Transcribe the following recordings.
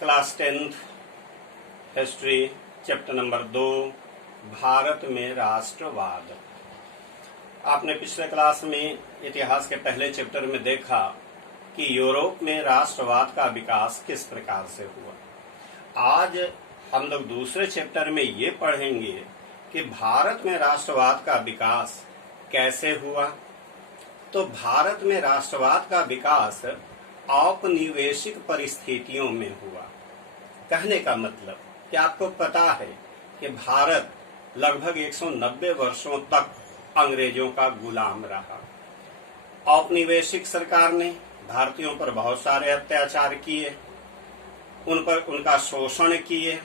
Class 10th history chapter number 2 Bharat में राष्ट्रवाद। आपने पिछले क्लास में इतिहास के पहले चैप्टर में देखा कि यूरोप में राष्ट्रवाद का विकास किस प्रकार से हुआ। आज हम लोग दूसरे चैप्टर में ये पढ़ेंगे कि भारत में राष्ट्रवाद का विकास कैसे हुआ। तो भारत में राष्ट्रवाद का विकास औपनिवेशिक परिस्थितियों में हुआ। कहने का मतलब कि आपको पता है कि भारत लगभग 190 वर्षों तक अंग्रेजों का गुलाम रहा। औपनिवेशिक सरकार ने भारतीयों पर बहुत सारे अत्याचार किए, उन पर उनका शोषण किए,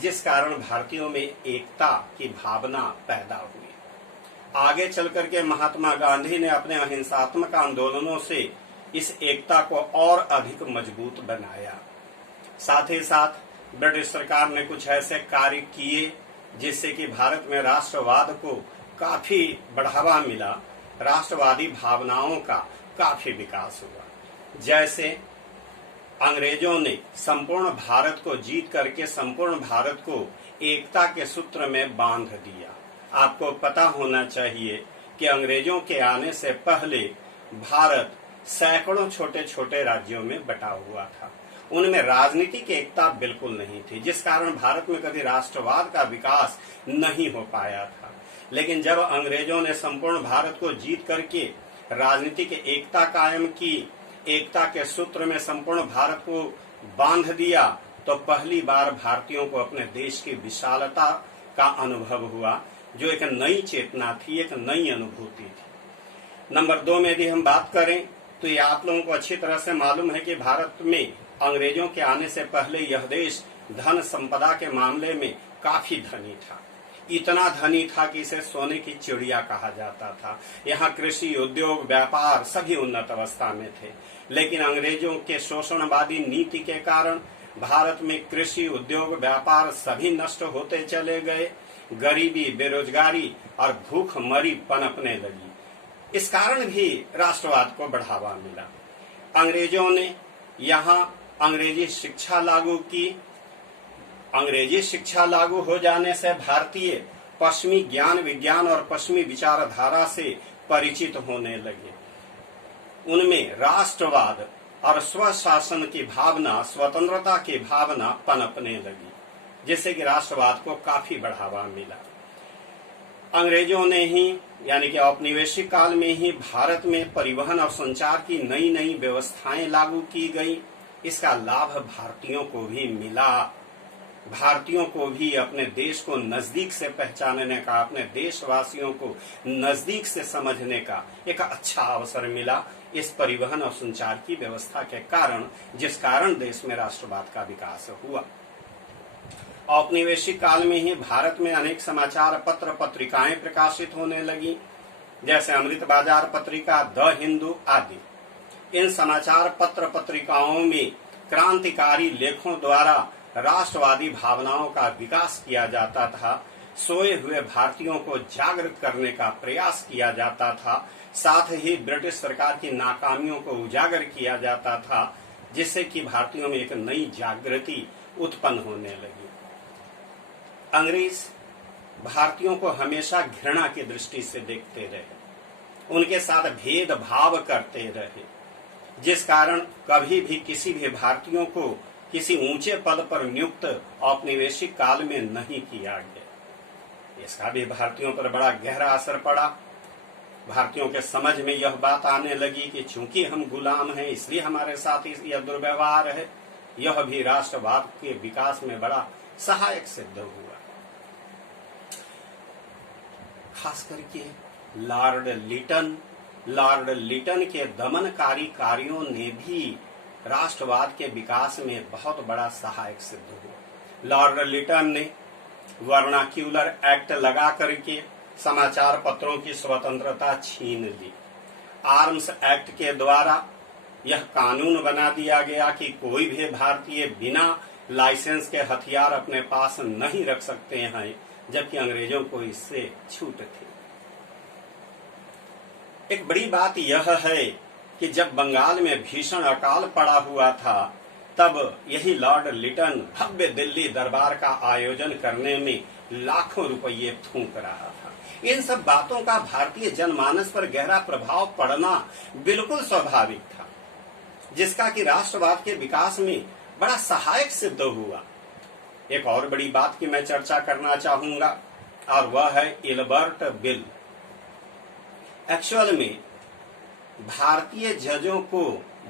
जिस कारण भारतीयों में एकता की भावना पैदा हुई। आगे चलकर के महात्मा गांधी ने अपने अहिंसात्मक आंदोलनों से इस एकता को और अधिक मजबूत बनाया। साथ ही साथ ब्रिटिश सरकार ने कुछ ऐसे कार्य किए जिससे कि भारत में राष्ट्रवाद को काफी बढ़ावा मिला, राष्ट्रवादी भावनाओं का काफी विकास हुआ। जैसे अंग्रेजों ने संपूर्ण भारत को जीत करके संपूर्ण भारत को एकता के सूत्र में बांध दिया। आपको पता होना चाहिए कि अंग्रेजों के आने से पहले भारत सैकड़ों छोटे छोटे राज्यों में बटा हुआ था। उनमें राजनीतिक एकता बिल्कुल नहीं थी, जिस कारण भारत में कभी राष्ट्रवाद का विकास नहीं हो पाया था। लेकिन जब अंग्रेजों ने संपूर्ण भारत को जीत करके राजनीतिक एकता कायम की, एकता के सूत्र में संपूर्ण भारत को बांध दिया, तो पहली बार भारतीयों को अपने देश की विशालता का अनुभव हुआ, जो एक नई चेतना थी, एक नई अनुभूति थी। नंबर 2 में यदि हम बात करें तो ये आप लोगों को अच्छी तरह से मालूम है कि भारत में अंग्रेजों के आने से पहले यह देश धन संपदा के मामले में काफी धनी था। इतना धनी था कि इसे सोने की चिड़िया कहा जाता था। यहाँ कृषि, उद्योग, व्यापार सभी उन्नत अवस्था में थे। लेकिन अंग्रेजों के शोषणवादी नीति के कारण भारत में कृषि, उद्योग, व्यापार सभी नष्ट होते चले गए। गरीबी, बेरोजगारी और भूखमरी पनपने लगी। इस कारण भी राष्ट्रवाद को बढ़ावा मिला। अंग्रेजों ने यहाँ अंग्रेजी शिक्षा लागू की। अंग्रेजी शिक्षा लागू हो जाने से भारतीय पश्चिमी ज्ञान विज्ञान और पश्चिमी विचारधारा से परिचित होने लगे। उनमें राष्ट्रवाद और स्वशासन की भावना, स्वतंत्रता की भावना पनपने लगी, जिससे कि राष्ट्रवाद को काफी बढ़ावा मिला। अंग्रेजों ने ही यानी कि औपनिवेशिक काल में ही भारत में परिवहन और संचार की नई नई व्यवस्थाएं लागू की गई। इसका लाभ भारतीयों को भी मिला। भारतीयों को भी अपने देश को नजदीक से पहचानने का, अपने देशवासियों को नजदीक से समझने का एक अच्छा अवसर मिला इस परिवहन और संचार की व्यवस्था के कारण, जिस कारण देश में राष्ट्रवाद का विकास हुआ। औपनिवेशिक काल में ही भारत में अनेक समाचार पत्र पत्रिकाएं प्रकाशित होने लगी, जैसे अमृत बाजार पत्रिका, द हिंदू आदि। इन समाचार पत्र पत्रिकाओं में क्रांतिकारी लेखों द्वारा राष्ट्रवादी भावनाओं का विकास किया जाता था। सोए हुए भारतीयों को जागृत करने का प्रयास किया जाता था। साथ ही ब्रिटिश सरकार की नाकामियों को उजागर किया जाता था, जिससे कि भारतीयों में एक नई जागृति उत्पन्न होने लगी। अंग्रेज भारतीयों को हमेशा घृणा की दृष्टि से देखते रहे, उनके साथ भेदभाव करते रहे, जिस कारण कभी भी किसी भी भारतीयों को किसी ऊंचे पद पर नियुक्त औपनिवेशिक काल में नहीं किया गया। इसका भी भारतीयों पर बड़ा गहरा असर पड़ा। भारतीयों के समझ में यह बात आने लगी कि चूंकि हम गुलाम हैं, इसलिए हमारे साथ यह दुर्व्यवहार है। यह भी राष्ट्रवाद के विकास में बड़ा सहायक सिद्ध हुआ। खास करके लॉर्ड लिटन के दमनकारी कार्यों ने भी राष्ट्रवाद के विकास में बहुत बड़ा सहायक सिद्ध हुआ। लॉर्ड लिटन ने वर्नाक्यूलर एक्ट लगा करके समाचार पत्रों की स्वतंत्रता छीन ली। आर्म्स एक्ट के द्वारा यह कानून बना दिया गया कि कोई भी भारतीय बिना लाइसेंस के हथियार अपने पास नहीं रख सकते हैं, जबकि अंग्रेजों को इससे छूट थी। एक बड़ी बात यह है कि जब बंगाल में भीषण अकाल पड़ा हुआ था, तब यही लॉर्ड लिटन भव्य दिल्ली दरबार का आयोजन करने में लाखों रुपये फूंक रहा था। इन सब बातों का भारतीय जनमानस पर गहरा प्रभाव पड़ना बिल्कुल स्वाभाविक था, जिसका कि राष्ट्रवाद के विकास में बड़ा सहायक सिद्ध हुआ। एक और बड़ी बात की मैं चर्चा करना चाहूंगा और वह है इल्बर्ट बिल। एक्चुअल में भारतीय जजों को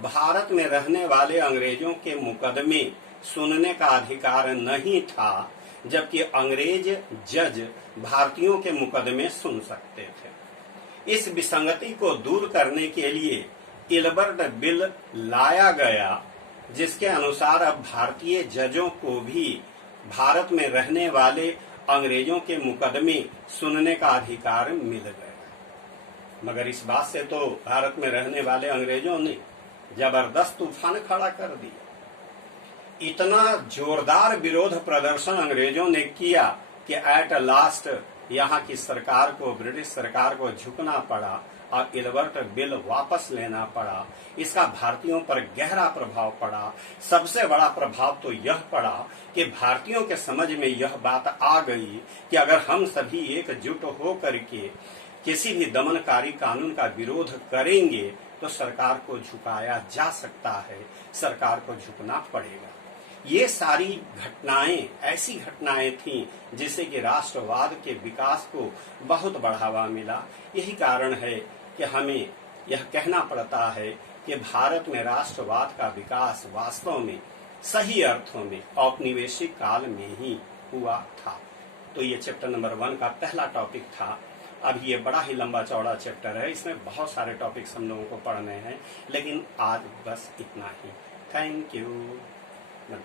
भारत में रहने वाले अंग्रेजों के मुकदमे सुनने का अधिकार नहीं था, जबकि अंग्रेज जज भारतीयों के मुकदमे सुन सकते थे। इस विसंगति को दूर करने के लिए इल्बर्ट बिल लाया गया, जिसके अनुसार अब भारतीय जजों को भी भारत में रहने वाले अंग्रेजों के मुकदमे सुनने का अधिकार मिल गया। मगर इस बात से तो भारत में रहने वाले अंग्रेजों ने जबरदस्त तूफान खड़ा कर दिया। इतना जोरदार विरोध प्रदर्शन अंग्रेजों ने किया कि एट लास्ट यहाँ की सरकार को, ब्रिटिश सरकार को झुकना पड़ा और इल्बर्ट बिल वापस लेना पड़ा। इसका भारतीयों पर गहरा प्रभाव पड़ा। सबसे बड़ा प्रभाव तो यह पड़ा कि भारतीयों के समझ में यह बात आ गई कि अगर हम सभी एकजुट हो करके किसी भी दमनकारी कानून का विरोध करेंगे तो सरकार को झुकाया जा सकता है, सरकार को झुकना पड़ेगा। ये सारी घटनाएं ऐसी घटनाएं थीं जिससे कि राष्ट्रवाद के विकास को बहुत बढ़ावा मिला। यही कारण है कि हमें यह कहना पड़ता है कि भारत में राष्ट्रवाद का विकास वास्तव में सही अर्थों में औपनिवेशिक काल में ही हुआ था। तो ये चैप्टर नंबर 1 का पहला टॉपिक था। अभी ये बड़ा ही लंबा चौड़ा चैप्टर है, इसमें बहुत सारे टॉपिक्स हम लोगों को पढ़ने हैं, लेकिन आज बस इतना ही। Thank you.